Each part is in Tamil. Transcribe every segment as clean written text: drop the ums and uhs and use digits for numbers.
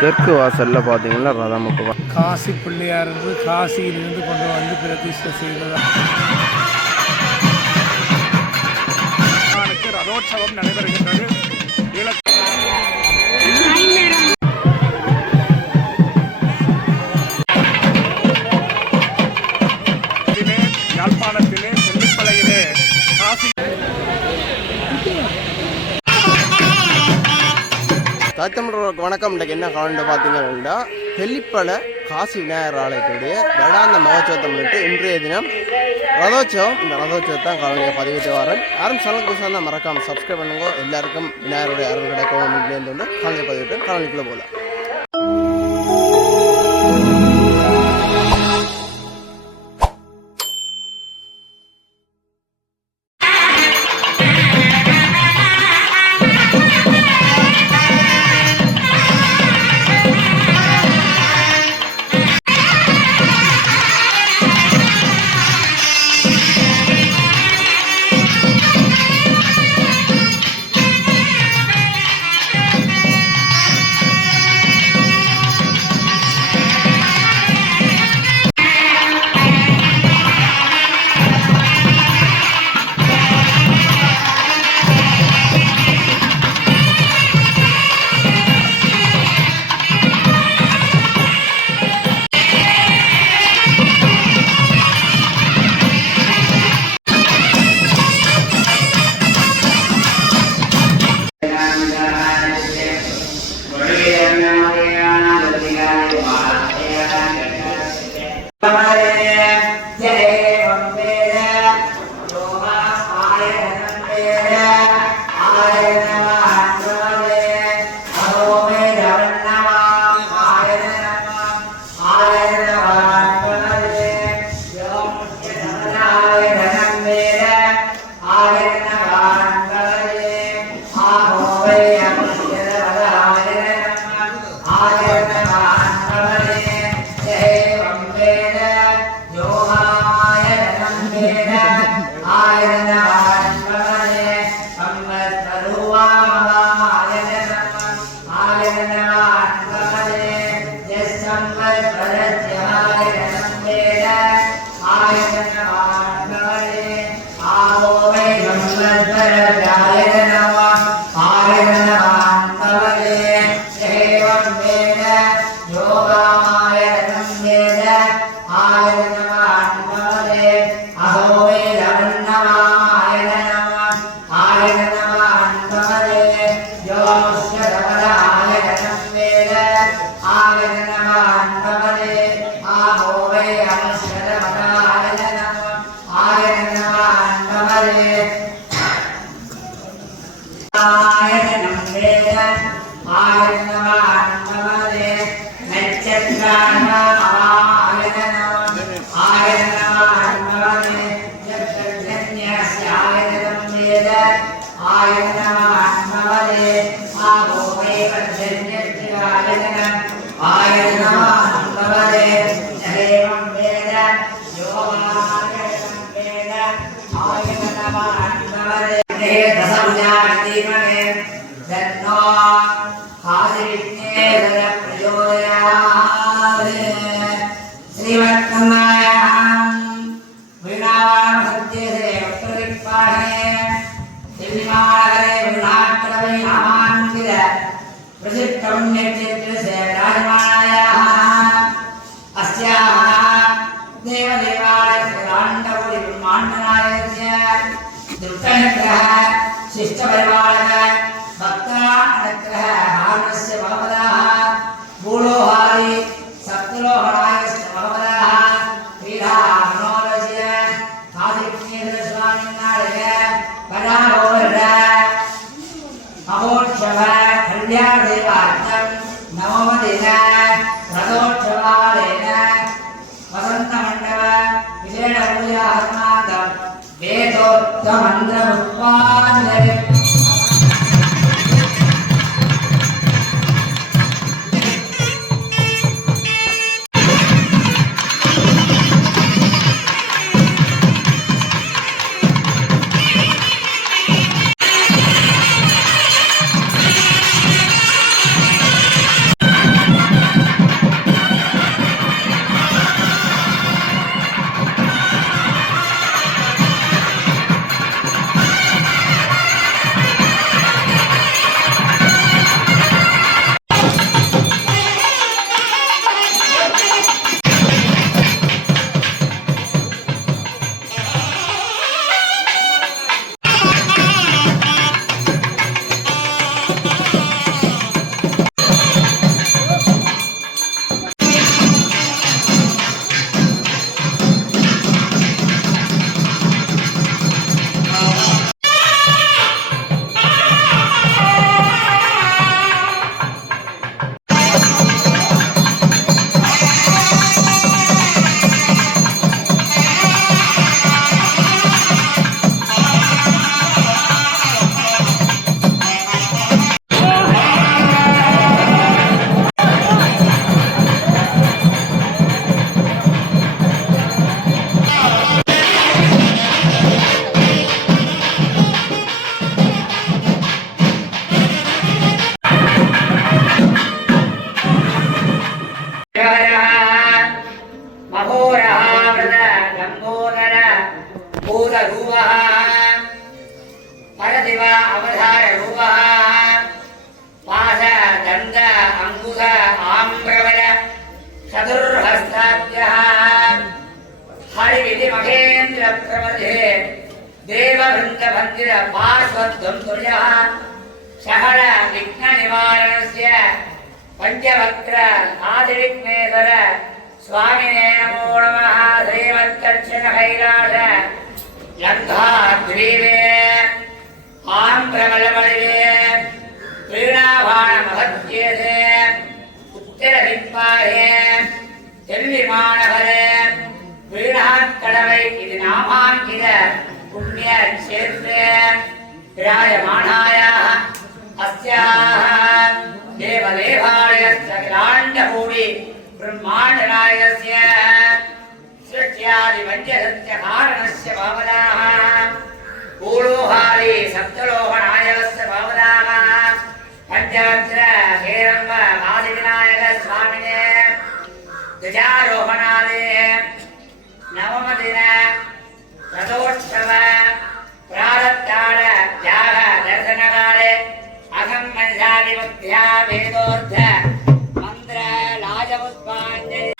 தெற்கு வாசலில் பார்த்தீங்கன்னா ரதமுக்கு காசி பிள்ளையார் காசியிலிருந்து கொண்டு வந்து பிரதிஷ்டை செய்ததா ரதோற்சவம் நடைபெறுகின்றது. யாழ்ப்பாணத்திலே தெல்லிப்பளையிலே காசி தமிழர்களுக்கு வணக்கம். இன்றைக்கு என்ன காலண்டு பார்த்தீங்கன்னா தெல்லிப்பளை காசி விநாயகர் ஆலயத்துடைய வேளாந்த மகோத்சவத்தை முன்னிட்டு இன்றைய தினம் ரதோற்சவம். இந்த ரதோற்சவத்தை தான் காலநிலையை பதிவிட்டு வரேன். யாரும் சேனல் புதுசாக தான் மறக்காமல் சப்ஸ்கிரைப் பண்ணுங்க. எல்லாருக்கும் விநாயகருடைய அருள் கிடைக்கவும் வீட்டிலேருந்து வந்து காலநிலை பதிவிட்டு காலநிலைக்குள்ளே போகலாம். प्रमदे देववृन्दभञ्जिर पार्श्वत्वं तुर्यः सहर विघ्ननिवारणस्य पञ्चवक्त्र आदिविघ्नेश्वर स्वामिने नमो नमः श्रीमत्कच्छिनकैलास लङ्काद्वीपे आम्रमलमलिवे वीणाभाणमहत्येते उत्तरदिक्पाहे தெல்லிமாநகரே வீணாக்கடவை இது நாமாங்கித புண்ணிய க்ஷேத்ரே விராஜமானாயாः अस्याः देवदेवालयस्य अखिलाण्डकोटि ब्रह्माण्डनायकस्य सृष्ट्यादिपञ्चसत्य कारणस्य भावनाः कूलोहारी सप्तलोहनायकस्य भावनाः पञ्चवक्त्र हेरम्ब आदिविनायक स्वामिने ध्वजारोहणादे नवमदिन रथोत्सव प्रारब्धान याग दर्शनकाले अहं मनसाविमुक्त्या वेदोर्थ मन्त्र लाजपुष्पाञ्जलि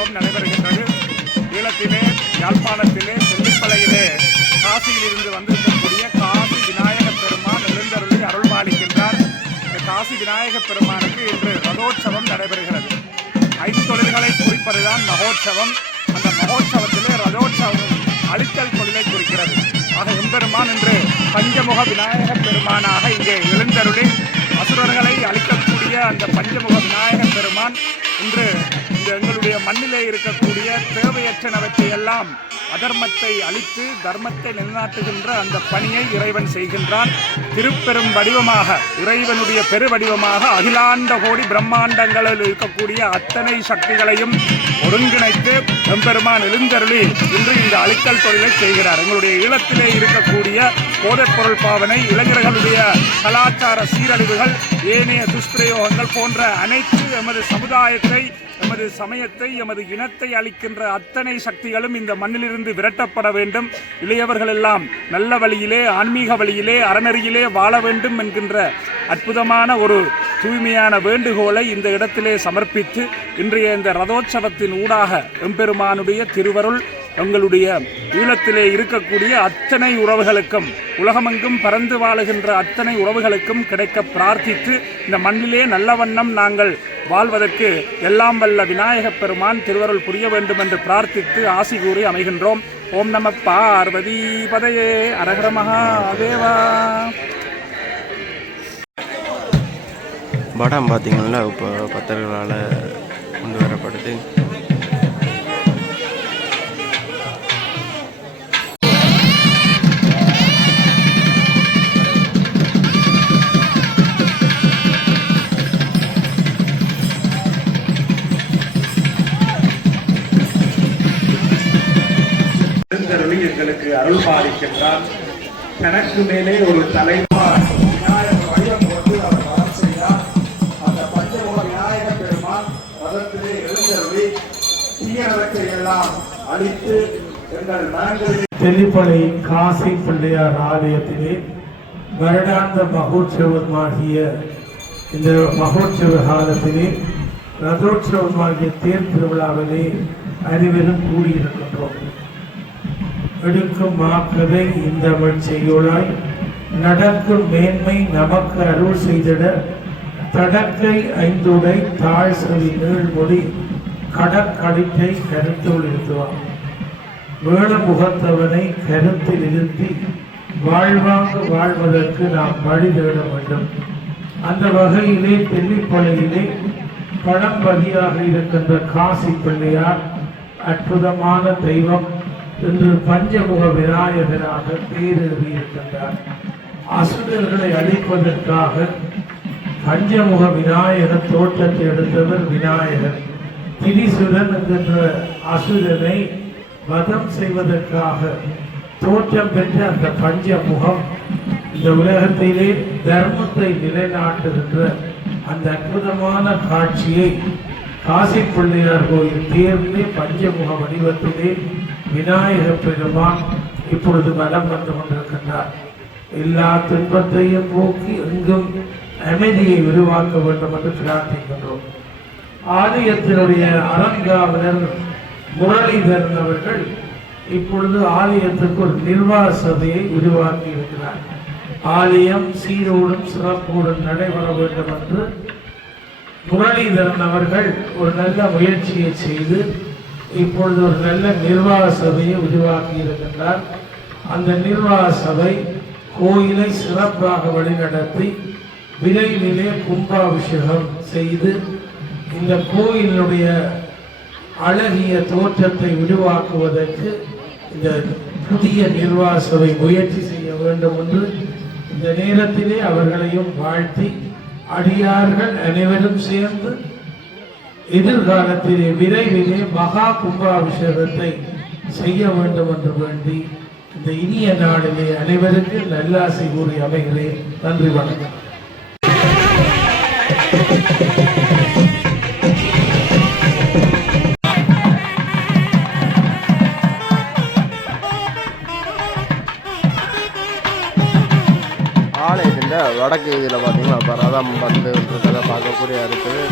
ரதோற்சவம் நடைபெறுகின்றது. ஈழத்திலே, யாழ்ப்பாணத்திலே, தெல்லிப்பளையிலே காசியிலிருந்து வந்திருக்கக்கூடிய காசி விநாயக பெருமான் எழுந்தருளி அருள்பாலிக்கின்றார். இந்த காசி விநாயக பெருமானுக்கு இன்று ரதோற்சவம் நடைபெறுகிறது. 5 தொழில்களை குறிப்பதுதான் மகோற்சவம். அந்த மகோற்சவத்திலே ரதோற்சவம் அழித்தல் தொழிலை குறிக்கிறது. ஆக எம்பெருமான் இன்று பஞ்சமுக விநாயக பெருமானாக இங்கே எழுந்தருளி அசுரர்களை அழிக்கக்கூடிய அந்த பஞ்சமுக விநாயக பெருமான் இன்று இந்த எங்களுடைய மண்ணிலே இருக்கக்கூடிய தேவையற்றனவற்றை எல்லாம் அதர்மத்தை அழித்து தர்மத்தை நிலைநாட்டுகின்ற அந்த பணியை இறைவன் செய்கின்றான். திருப்பெரும் வடிவமாக, இறைவனுடைய பெரு வடிவமாக அகிலாண்ட கோடி பிரம்மாண்டங்களில் இருக்கக்கூடிய அத்தனை சக்திகளையும் ஒருங்கிணைத்து எம்பெருமான் எழுந்தருளி இன்று இந்த அழித்தல் தொழிலை செய்கிறார். எங்களுடைய ஈழத்திலே இருக்கக்கூடிய போதைப்பொருள் பாவனை, இளைஞர்களுடைய கலாச்சார சீரழிவுகள், ஏனைய துஷ்பிரயோகங்கள் போன்ற அனைத்து எமது சமுதாயத்தை, எமது சமயத்தை, எமது இனத்தை அளிக்கின்ற அத்தனை சக்திகளும் இந்த மண்ணிலிருந்து விரட்டப்பட வேண்டும். இளையவர்கள் எல்லாம் நல்ல வழியிலே, ஆன்மீக வழியிலே, அறநெறியிலே வாழ வேண்டும் என்கின்ற அற்புதமான ஒரு தூய்மையான வேண்டுகோளை இந்த இடத்திலே சமர்ப்பித்து இன்றைய இந்த ரதோற்சவத்தின் ஊடாக எம்பெருமானுடைய திருவருள் எங்களுடைய ஈழத்திலே இருக்கக்கூடிய அத்தனை உறவுகளுக்கும், உலகமெங்கும் பறந்து வாழுகின்ற அத்தனை உறவுகளுக்கும் கிடைக்க பிரார்த்தித்து இந்த மண்ணிலே நல்ல வண்ணம் நாங்கள் வாழ்வதற்கு எல்லாம் வல்ல விநாயகப் பெருமான் திருவருள் புரிய வேண்டும் என்று பிரார்த்தித்து ஆசி கூறி அமைகின்றோம். ஓம் நம பார்வதி பதையே, அரஹர மகாதேவா. படம் பார்த்தீங்கன்னா இப்போ பக்தர்களால் கொண்டு வரப்படுது. எங்களுக்கு அருள் பாலிக்கின்றார். தனக்கு மேலே ஒரு தலைவர் விநாயகர் வடிவம் கொண்டு அவர் வரம் செய்தார். அந்த பஞ்சமுக விநாயக பெருமான் ரதத்திலே எழுந்தருளி தீயவற்றை எல்லாம் அழித்து எங்கள் மனங்களில் தெல்லிப்பளை காசி பிள்ளையார் ஆலயத்திலே வருடாந்த மகோற்சவமாகிய இந்த மகோற்சவ காலத்திலே ரதோற்சவமாகிய தேர் திருவிழாவிலே அனைவரும் கூடியிருக்கின்றோம். எடுக்கும் மாக்கதை இந்த செய்யுளாய் நடக்கும் மேன்மை நமக்கு அருள் செய்திட தடக்கை ஐந்துடை தாழ் செவி நீழ்மொழி கடற்கடிப்பை கருத்துள் இருத்துவார். வேள முகத்தவனை கருத்தில் இருத்தி வாழ்வாங்கு வாழ்வதற்கு நாம் வழி தேட வேண்டும். அந்த வகையிலே தெல்லிப்பளையிலே பழம்பதியாக இருக்கின்ற காசி பிள்ளையார் அற்புதமான தெய்வம் இன்று பஞ்சமுக விநாயகராக பேரேறியிருக்கின்றார். அசுரர்களை அழிப்பதற்காக பஞ்சமுக விநாயகர் தோற்றத்தை எடுத்தவர் விநாயகர். திரிசுரன் என்கின்ற அசுரனை வதம் செய்வதற்காக தோற்றம் பெற்ற அந்த பஞ்சமுகம் இந்த உலகத்திலே தர்மத்தை நிலைநாட்டுகின்ற அந்த அற்புதமான காட்சியை காசி பிள்ளையார் கோயில் தேர்ந்தே பஞ்சமுக வடிவத்திலே விநாயக பெருமான் இப்பொழுது வலம் வந்து கொண்டிருக்கின்றார். எல்லா துன்பத்தையும் போக்கி எங்கும் அமைதியை உருவாக்க வேண்டும் என்று பிரார்த்திக்கின்றோம். ஆலயத்தினுடைய அலங்காவலர் முரளிதரன் அவர்கள் இப்பொழுது ஆலயத்துக்கு ஒரு நிர்வாக சபையை உருவாக்கி இருக்கிறார். ஆலயம் சீரோடும் சிறப்போடும் நடைபெற வேண்டும் என்று முரளிதரன் அவர்கள் ஒரு நல்ல முயற்சியை செய்து இப்பொழுது ஒரு நல்ல நிர்வாக சபையை உருவாக்கி இருக்கின்றார். அந்த நிர்வாக சபை கோயிலை சிறப்பாக வழிநடத்தி விரைவிலே கும்பாபிஷேகம் செய்து இந்த கோயிலுடைய அழகிய தோற்றத்தை உருவாக்குவதற்கு இந்த புதிய நிர்வாக சபை முயற்சி செய்ய வேண்டும் என்று இந்த நேரத்திலே அவர்களையும் வாழ்த்தி அடியார்கள் அனைவரும் சேர்ந்து எதிர்காலத்திலே விரைவிலே மகா கும்பாபிஷேகத்தை செய்ய வேண்டும் என்று வேண்டி இந்த இனிய நாளிலே அனைவருக்கு நல்லாசை கூறி அமைகிறேன். நன்றி, வணக்கம். ஆலயத்தின் வடக்கு இதில் பார்த்தீங்கன்னா இப்போ ரதம் வந்து இருக்கிறத பார்க்கக்கூடிய இருக்குது.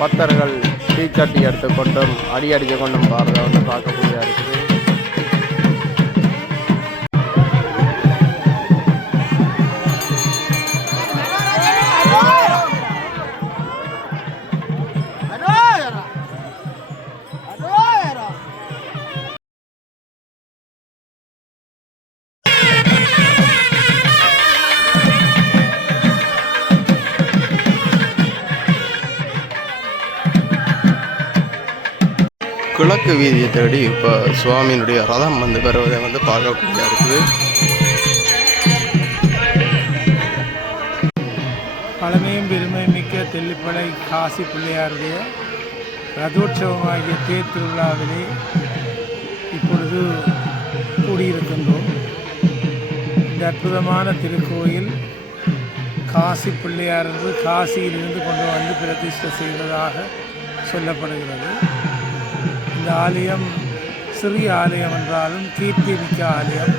பக்தர்கள் தீச்சட்டி எடுத்துக்கொண்டும் அடி அடித்து கொண்டும் பாடுறத வந்து பார்க்கக்கூடியதாக இருக்குது. கிழக்கு வீதியை தேடி இப்போ சுவாமியினுடைய ரதம் வந்து வருவதை வந்து பார்க்கக்கூடிய இருக்குது. பழமையும் பெருமை மிக்க தெல்லிப்பளை காசி பிள்ளையாருடைய ரதோற்சவமாகிய தேர் திருவிழாவிலே இப்பொழுது கூடியிருக்கின்றோம். இந்த அற்புதமான திருக்கோயில் காசி பிள்ளையார் என்று காசியிலிருந்து கொண்டு வந்து பிரதிஷ்டை செய்ததாக சொல்லப்படுகிறது. இந்த ஆலயம் சிறிய ஆலயம் என்றாலும் கீர்த்தி மிக்க ஆலயம்.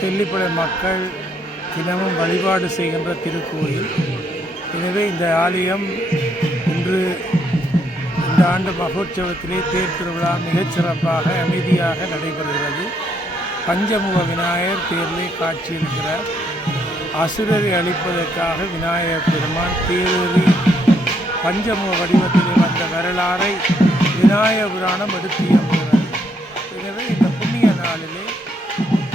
தெல்லிப்பளை மக்கள் தினமும் வழிபாடு செய்கின்ற திருக்கோயில். எனவே இந்த ஆலயம் இன்று இந்த ஆண்டு மகோற்சவத்திலே தேர் திருவிழா மிகச்சிறப்பாக அமைதியாக நடைபெறுகிறது. பஞ்சமுக விநாயகர் தேரிலே காட்சியளிக்கிறார். அசுரரை அழிப்பதற்காக விநாயகர் பெருமான் தேரேறி பஞ்சமுக வடிவத்திலே வந்த வரலாறை விநாயக புராணம் எடுத்து இயம்புகிறது. எனவே இந்த புண்ணிய நாளிலே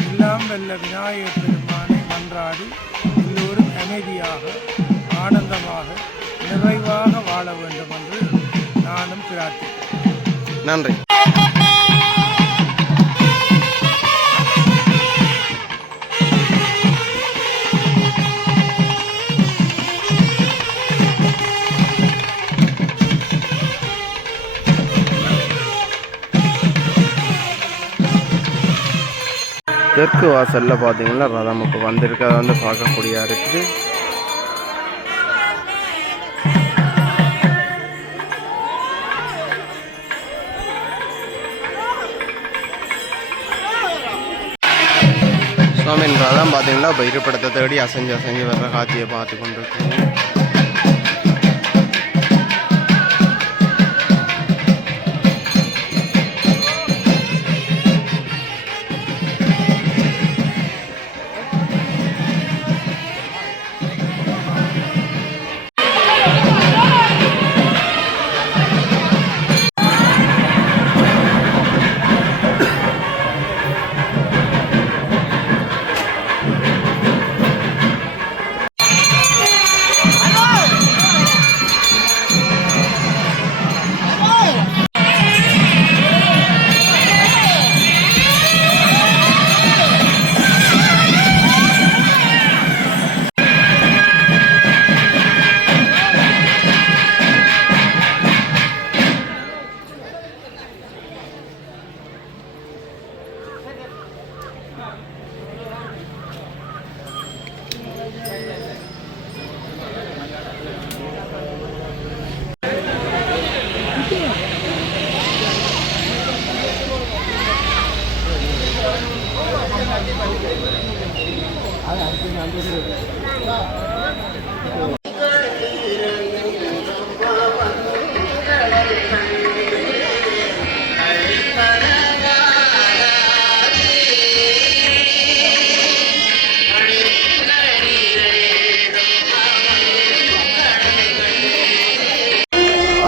எல்லாம் வல்ல விநாயகர் பெருமானை மன்றாடி எல்லோரும் அமைதியாக ஆனந்தமாக நிறைவாக வாழ வேண்டும் என்று நானும் பிரார்த்திக்கிறேன். நன்றி. தெற்கு வாசலில் பார்த்தீங்கன்னா ரதம் இப்போ வந்திருக்கு. அதை வந்து பார்க்கக்கூடியதாக இருக்குது. சுவாமியின் ரதம் பார்த்தீங்கன்னா இப்போ இருப்பிடத்தை தேடி அசைஞ்சு வர்ற காட்சியை பார்த்து கொண்டிருக்கோம்.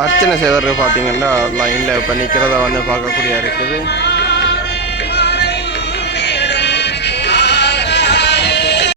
அர்ச்சனை செய்வர்கள் பார்த்தீங்கன்னா லைனில் இப்போ நிற்கிறத வந்து பார்க்கக்கூடிய இருக்குது.